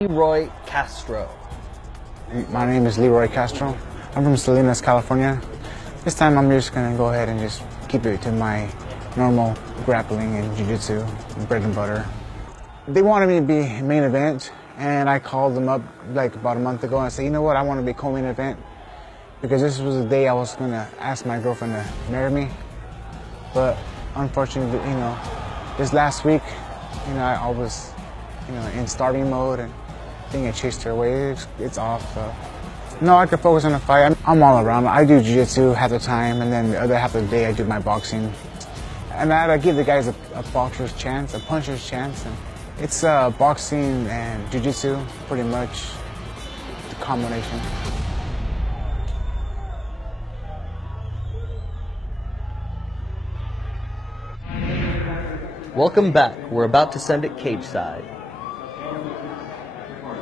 Leroy Castro. My name is Leroy Castro. I'm from Salinas, California. This time I'm just going to go ahead and just keep it to my normal grappling and jiu-jitsu, bread and butter. They wanted me to be main event, and I called them up like about a month ago and said, you know what, I want to be co-main event, because this was the day I was going to ask my girlfriend to marry me. But unfortunately, this last week, I was, in starving mode, and I think I chased her away. It's off. So. No, I could focus on the fight. I'm all around. I do jiu-jitsu half the time, and then the other half of the day I do my boxing. And I give the guys a boxer's chance, a puncher's chance. And it's boxing and jiu-jitsu, pretty much the combination. Welcome back. We're about to send it cage side.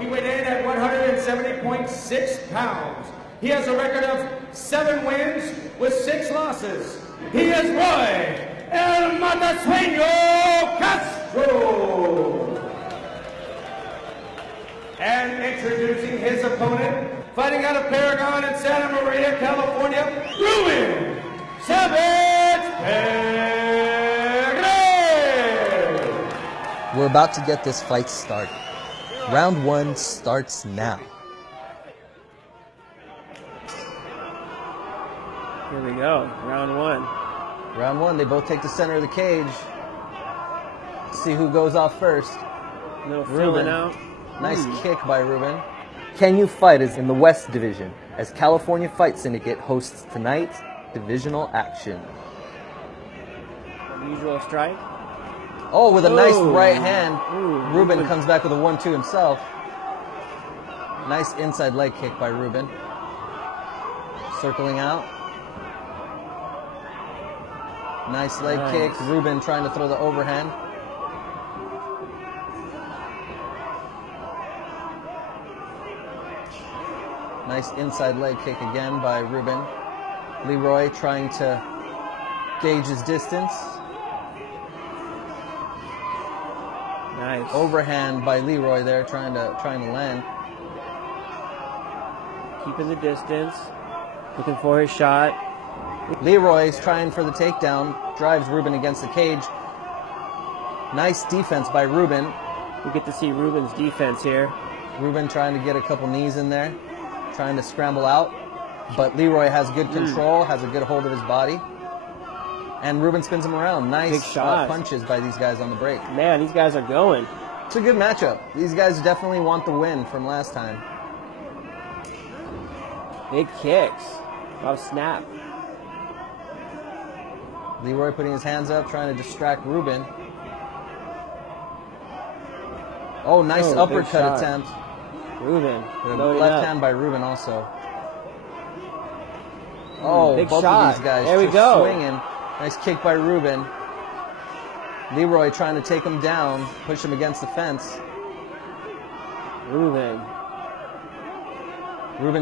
He weighed in at 170.6 pounds. He has a record of 7 wins with 6 losses. He is Roy El Matasueño Castro. And introducing his opponent, fighting out of Paragon in Santa Maria, California, Ruben Savage Perez. We're about to get this fight started. Round 1 starts now. Here we go, round 1. Round 1, they both take the center of the cage. See who goes off first. No filling out. Nice kick by Ruben. Can You Fight is in the West Division, as California Fight Syndicate hosts tonight's divisional action. Unusual strike. Oh, with a nice right hand. Ooh, Ruben comes back with a 1-2 himself. Nice inside leg kick by Ruben. Circling out. Nice leg kick. Ruben trying to throw the overhand. Nice inside leg kick again by Ruben. Leroy trying to gauge his distance. Nice. Overhand by Leroy there, trying to land. Keeping the distance. Looking for his shot. Leroy's trying for the takedown. Drives Ruben against the cage. Nice defense by Ruben. We get to see Ruben's defense here. Ruben trying to get a couple knees in there. Trying to scramble out. But Leroy has good control, has a good hold of his body. And Ruben spins him around. Nice punches by these guys on the break. Man, these guys are going. It's a good matchup. These guys definitely want the win from last time. Big kicks. Oh, snap. Leroy putting his hands up, trying to distract Ruben. Oh, nice uppercut attempt. Ruben. Left hand by Ruben also. Oh, big both shot. of these guys There we go. swinging. Nice kick by Ruben. Leroy trying to take him down, push him against the fence. Ruben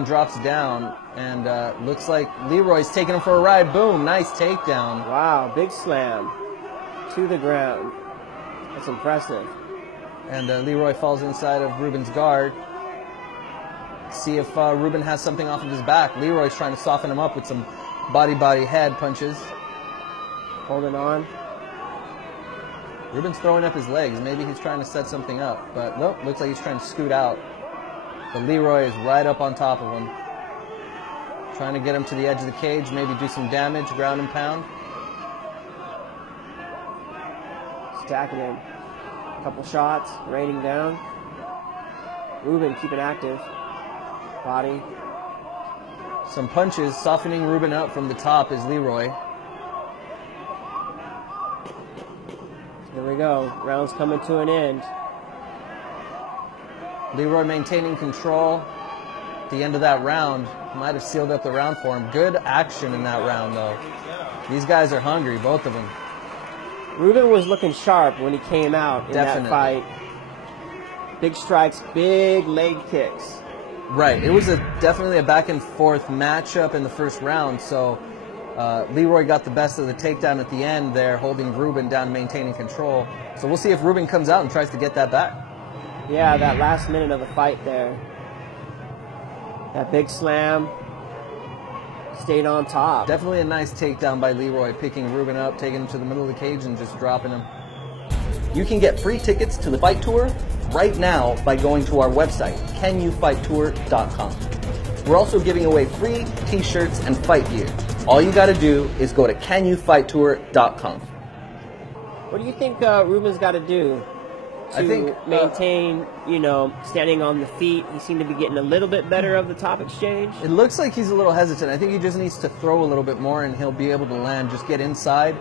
drops down, and looks like Leroy's taking him for a ride. Boom, nice takedown. Wow, big slam to the ground. That's impressive. And Leroy falls inside of Ruben's guard. See if Ruben has something off of his back. Leroy's trying to soften him up with some body head punches. Holding on. Ruben's throwing up his legs. Maybe he's trying to set something up, but nope, looks like he's trying to scoot out. But Leroy is right up on top of him. Trying to get him to the edge of the cage, maybe do some damage, ground and pound. Stacking him. A couple shots, raining down. Ruben keeping active. Body. Some punches, softening Ruben up from the top is Leroy. Here we go. Round's coming to an end. Leroy maintaining control. At the end of that round, might have sealed up the round for him. Good action in that round, though. These guys are hungry, both of them. Ruben was looking sharp when he came out in that fight. Big strikes, big leg kicks. Right. It was definitely a back and forth matchup in the first round, so Leroy got the best of the takedown at the end there, holding Ruben down, maintaining control. So we'll see if Ruben comes out and tries to get that back. Yeah, that last minute of the fight there. That big slam. Stayed on top. Definitely a nice takedown by Leroy, picking Ruben up, taking him to the middle of the cage, and just dropping him. You can get free tickets to the fight tour right now by going to our website, canyoufighttour.com. We're also giving away free t-shirts and fight gear. All you got to do is go to canyoufighttour.com. What do you think Ruben's got to do to maintain, standing on the feet? He seemed to be getting a little bit better of the top exchange. It looks like he's a little hesitant. I think he just needs to throw a little bit more, and he'll be able to land, just get inside.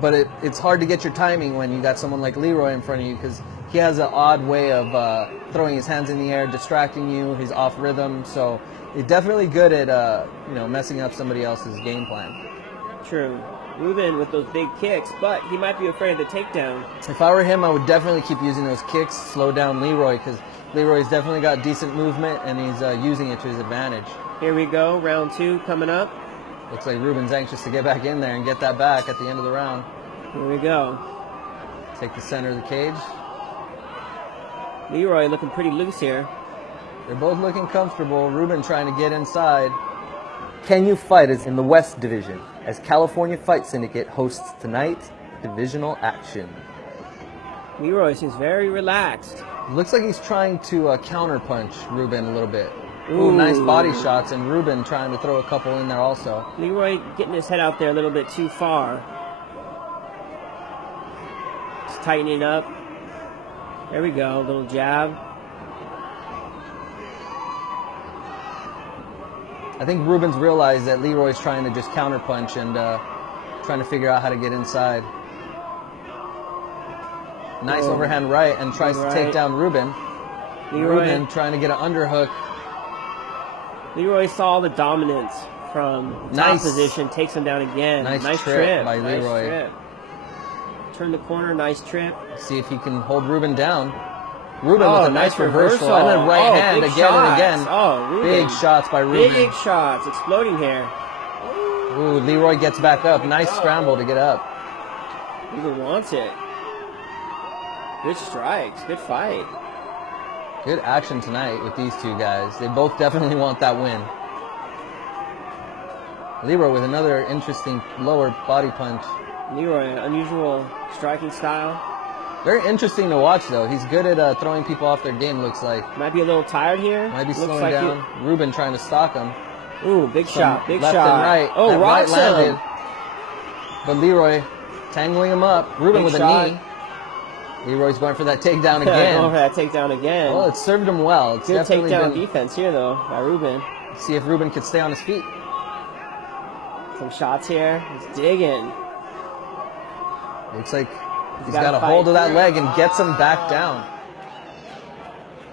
But it's hard to get your timing when you got someone like Leroy in front of you, because he has an odd way of throwing his hands in the air, distracting you. He's off rhythm, so he's definitely good at messing up somebody else's game plan. True. Ruben with those big kicks, but he might be afraid of the takedown. If I were him, I would definitely keep using those kicks, slow down Leroy, because Leroy's definitely got decent movement, and he's using it to his advantage. Here we go, round 2 coming up. Looks like Ruben's anxious to get back in there and get that back at the end of the round. Here we go. Take the center of the cage. Leroy looking pretty loose here. They're both looking comfortable. Ruben trying to get inside. Can You Fight is in the West Division, as California Fight Syndicate hosts tonight's divisional action. Leroy seems very relaxed. Looks like he's trying to counterpunch Ruben a little bit. Ooh, nice body shots, and Ruben trying to throw a couple in there also. Leroy getting his head out there a little bit too far. Just tightening up. There we go, little jab. I think Ruben's realized that Leroy's trying to just counterpunch and trying to figure out how to get inside. Nice overhand right, and tries to take down Ruben. Ruben trying to get an underhook. Leroy saw the dominance from top position, takes him down again. Nice trip by Leroy. Nice trip. Turn the corner, nice trip. See if he can hold Ruben down. Ruben with a nice reversal and a right hand again and again. Oh, Ruben. Big shots by Ruben. Big shots, exploding here. Ooh, Leroy gets back up. Nice scramble to get up. Ruben wants it. Good strikes, good fight. Good action tonight with these two guys. They both definitely want that win. Leroy with another interesting lower body punch. Leroy, unusual striking style. Very interesting to watch, though. He's good at throwing people off their game, looks like. Might be a little tired here. Might be slowing down. Ruben trying to stalk him. Ooh, big shot, big left shot. And right. Oh, right landed. But Leroy tangling him up. Ruben with a knee. Leroy's going for that takedown again. Going for that takedown again. Well, it served him well. It's good takedown defense here, though, by Ruben. See if Ruben could stay on his feet. Some shots here. He's digging. Looks like he's got a hold of that leg and gets him back down.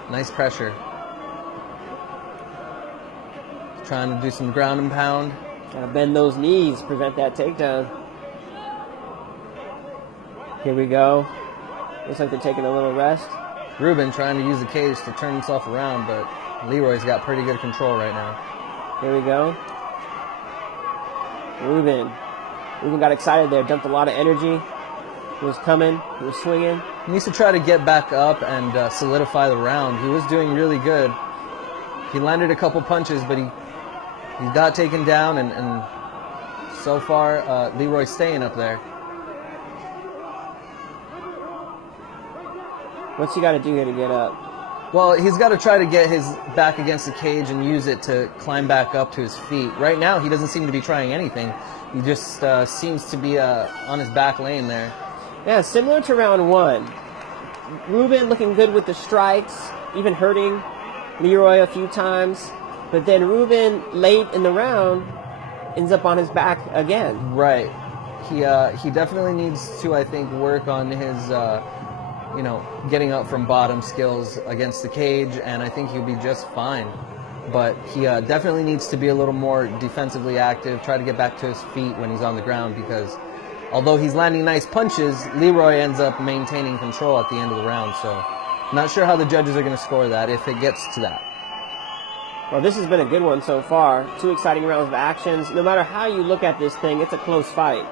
Nice pressure. Trying to do some ground and pound. Gotta bend those knees, prevent that takedown. Here we go. Looks like they're taking a little rest. Ruben trying to use the cage to turn himself around, but Leroy's got pretty good control right now. Here we go. Ruben got excited there, dumped a lot of energy. He was coming, he was swinging. He needs to try to get back up and solidify the round. He was doing really good. He landed a couple punches, but he got taken down, and so far, Leroy's staying up there. What's he got to do here to get up? Well, he's got to try to get his back against the cage and use it to climb back up to his feet. Right now, he doesn't seem to be trying anything. He just seems to be on his back lane there. Yeah, similar to round 1. Ruben looking good with the strikes, even hurting Leroy a few times. But then Ruben, late in the round, ends up on his back again. Right. He definitely needs to, I think, work on his, getting up from bottom skills against the cage, and I think he'll be just fine. But he definitely needs to be a little more defensively active, try to get back to his feet when he's on the ground, because although he's landing nice punches, Leroy ends up maintaining control at the end of the round. So not sure how the judges are going to score that if it gets to that. Well, this has been a good one so far. 2 exciting rounds of actions. No matter how you look at this thing, it's a close fight.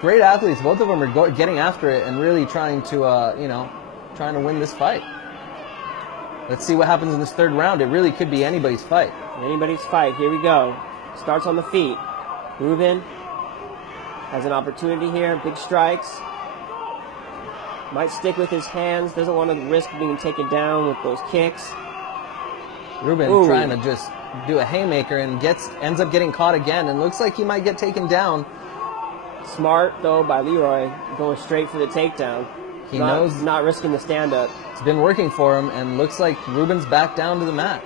Great athletes. Both of them are getting after it and really trying to, trying to win this fight. Let's see what happens in this third round. It really could be anybody's fight. Anybody's fight. Here we go. Starts on the feet. Ruben has an opportunity here. Big strikes. Might stick with his hands. Doesn't want to risk being taken down with those kicks. Ruben trying to just do a haymaker and ends up getting caught again, and looks like he might get taken down. Smart, though, by Leroy, going straight for the takedown. He knows not risking the stand-up. It's been working for him, and looks like Ruben's back down to the mat.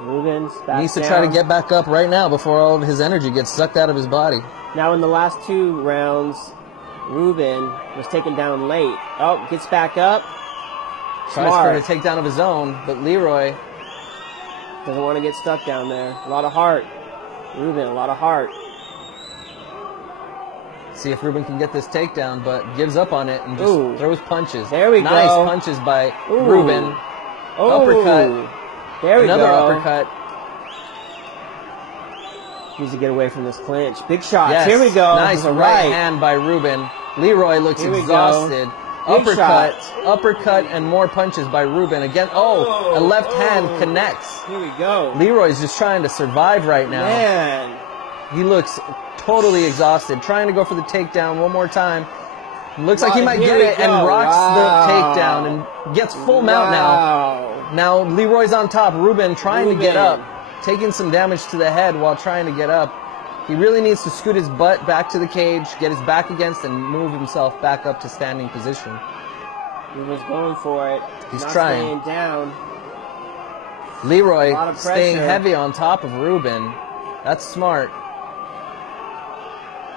Ruben's back Needs to down. try to get back up right now before all of his energy gets sucked out of his body. Now, in the last 2 rounds, Ruben was taken down late. Oh, gets back up. Tries Smart. for a takedown of his own, but Leroy Doesn't want to get stuck down there. A lot of heart. Ruben, a lot of heart. see if Ruben can get this takedown, but gives up on it and just throws punches. There we go. Nice punches by Ruben. Uppercut. There we go. Another uppercut. Needs to get away from this clinch. Big shots. Yes. Here we go. Nice right hand by Ruben. Leroy looks exhausted. Uppercut, and more punches by Ruben. Again, a left hand connects. Here we go. Leroy's just trying to survive right now. Man. He looks totally exhausted. Trying to go for the takedown one more time. Looks like he might get it and rocks the takedown and gets full mount now. Now Leroy's on top. Ruben trying to get up. Taking some damage to the head while trying to get up. He really needs to scoot his butt back to the cage, get his back against, and move himself back up to standing position. He was going for it. He's not trying. Staying down. Leroy staying heavy on top of Ruben. That's smart.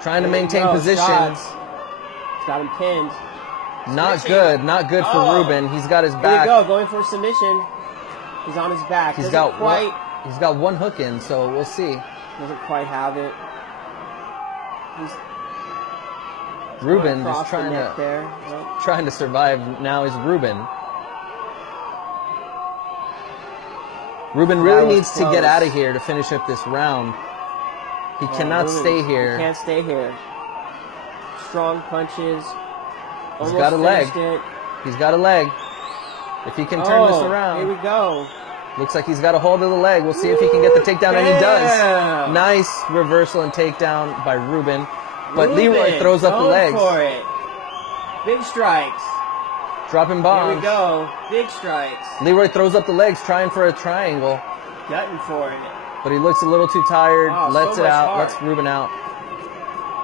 Trying to maintain position. He's got him pinned. Not good. Not good for Ruben. He's got his back. Here we go. Going for a submission. He's on his back. He's got one hook in, so we'll see. Doesn't quite have it. Ruben just trying to survive now is Ruben. Ruben really needs to get out of here to finish up this round. He cannot stay here. He can't stay here. Strong punches. He's got a leg. He's got a leg. If he can turn this around. Here we go. Looks like he's got a hold of the leg. We'll see if he can get the takedown, and he does. Nice reversal and takedown by Ruben. But Leroy throws up the legs. For it. Big strikes. Dropping bombs. Here we go. Big strikes. Leroy throws up the legs, trying for a triangle. Gutting for it. But he looks a little too tired, lets it out, lets Ruben out.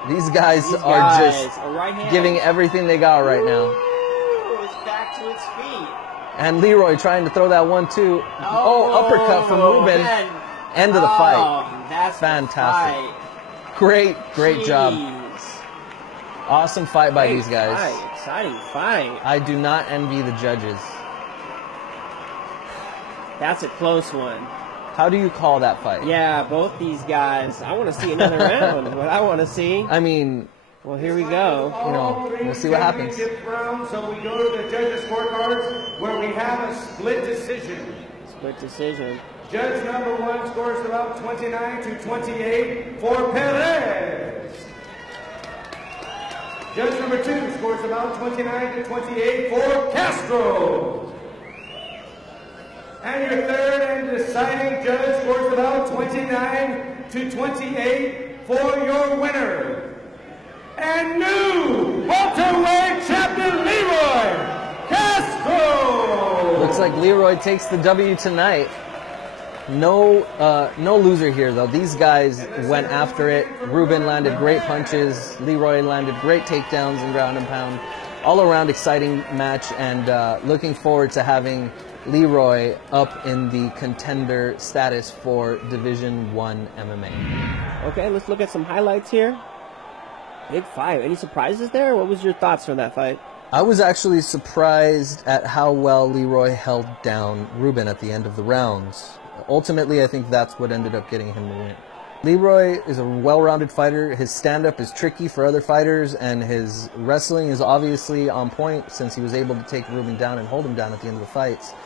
These guys are just giving everything they got right now. It's back to its feet. And Leroy trying to throw that 1-2. Uppercut from Ruben. Man. End of the fight. That's fantastic. Great job. Awesome fight by these guys. Exciting fight. I do not envy the judges. That's a close one. How do you call that fight? Yeah, both these guys. I want to see another round. What I want to see. I mean, well, here we go. You know, we'll see what happens. Round, so we go to the judges' scorecards where we have a split decision. Split decision. Judge number 1 scores about 29-28 for Perez. Judge number 2 scores about 29-28 for Castro. And your third and deciding judge scores about 29-28 for your winner. And new welterweight champion Leroy Castro. Looks like Leroy takes the W tonight. No loser here though. These guys went after it. Ruben landed great punches. Leroy landed great takedowns and ground and pound. All around exciting match, and looking forward to having Leroy up in the contender status for Division 1 MMA. Okay, let's look at some highlights here. Big fight. Any surprises there? What was your thoughts from that fight? I was actually surprised at how well Leroy held down Ruben at the end of the rounds. Ultimately, I think that's what ended up getting him the win. Leroy is a well-rounded fighter. His stand-up is tricky for other fighters, and his wrestling is obviously on point since he was able to take Ruben down and hold him down at the end of the fights.